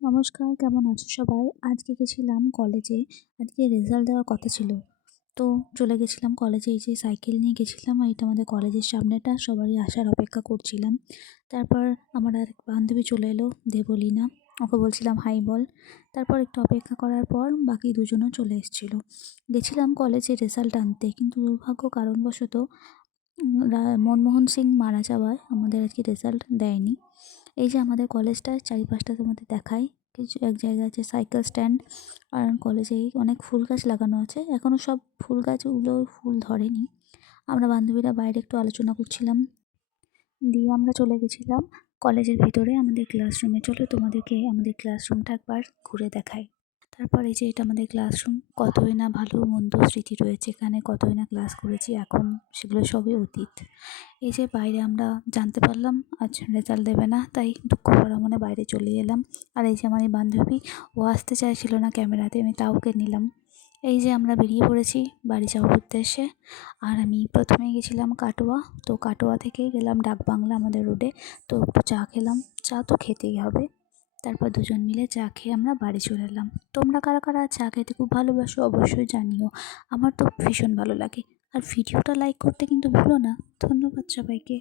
নমস্কার, কেমন আছো সবাই? আজকে গেছিলাম কলেজে। আজকে রেজাল্ট দেওয়ার কথা ছিল। তো চলে গেছিলাম কলেজে, এই যে সাইকেল নিয়ে গেছিলাম। আর এটা আমাদের কলেজের সামনেটা, সবারই আসার অপেক্ষা করছিলাম। তারপর আমার আরেক বান্ধবী চলে এলো, দেবলীনা। ওকে বলছিলাম হাই বল। তারপর একটু অপেক্ষা করার পর বাকি দুজনও চলে এসেছিল। গেছিলাম কলেজে রেজাল্ট আনতে, কিন্তু দুর্ভাগ্য কারণবশত মনমোহন সিং মারা যাওয়ায় আমাদের আজকে রেজাল্ট দেয়নি। এই যে আমাদের কলেজটার চারিপাশটা তোমাদের দেখাই। কিছু এক জায়গায় আছে সাইকেল স্ট্যান্ড, আর কলেজেই অনেক ফুল গাছ লাগানো আছে। এখনও সব ফুল গাছগুলো ফুল ধরেনি। আমরা বান্ধবীরা বাইরে একটু আলোচনা করছিলাম, দিয়ে আমরা চলে গেছিলাম কলেজের ভিতরে আমাদের ক্লাসরুমে। চলো তোমাদেরকে আমাদের ক্লাসরুমটা একবার ঘুরে দেখাই। তারপর এই যে এটা আমাদের ক্লাসরুম, কতই না ভালো মন্দ স্মৃতি রয়েছে এখানে, কতই না ক্লাস করেছি, এখন সেগুলো সবই অতীত। এই যে বাইরে আমরা জানতে পারলাম আজ রেজাল্ট দেবে না, তাই দুঃখ ভরা মনে বাইরে চলে এলাম। আর এই যে আমার এই বান্ধবী, ও আসতে চাইছিল না ক্যামেরাতে, আমি তাও ওকে নিলাম। এই যে আমরা বেরিয়ে পড়েছি বাড়ি যাওয়ার উদ্দেশ্যে। আর আমি প্রথমে গেছিলাম কাটোয়া, তো কাটোয়া থেকে গেলাম ডাকবাংলা আমাদের রোডে। তো একটু চা খেলাম, চা তো খেতেই হবে। তারপর দুজন মিলে চা খেয়ে আমরা বাড়ি চলে এলাম। তোমরা কারা কারা চা খেতে খুব ভালোবাসো অবশ্যই জানিও। আমার তো ভীষণ ভালো লাগে। আর ভিডিওটা লাইক করতে কিন্তু ভুলো না। ধন্যবাদ সবাইকে।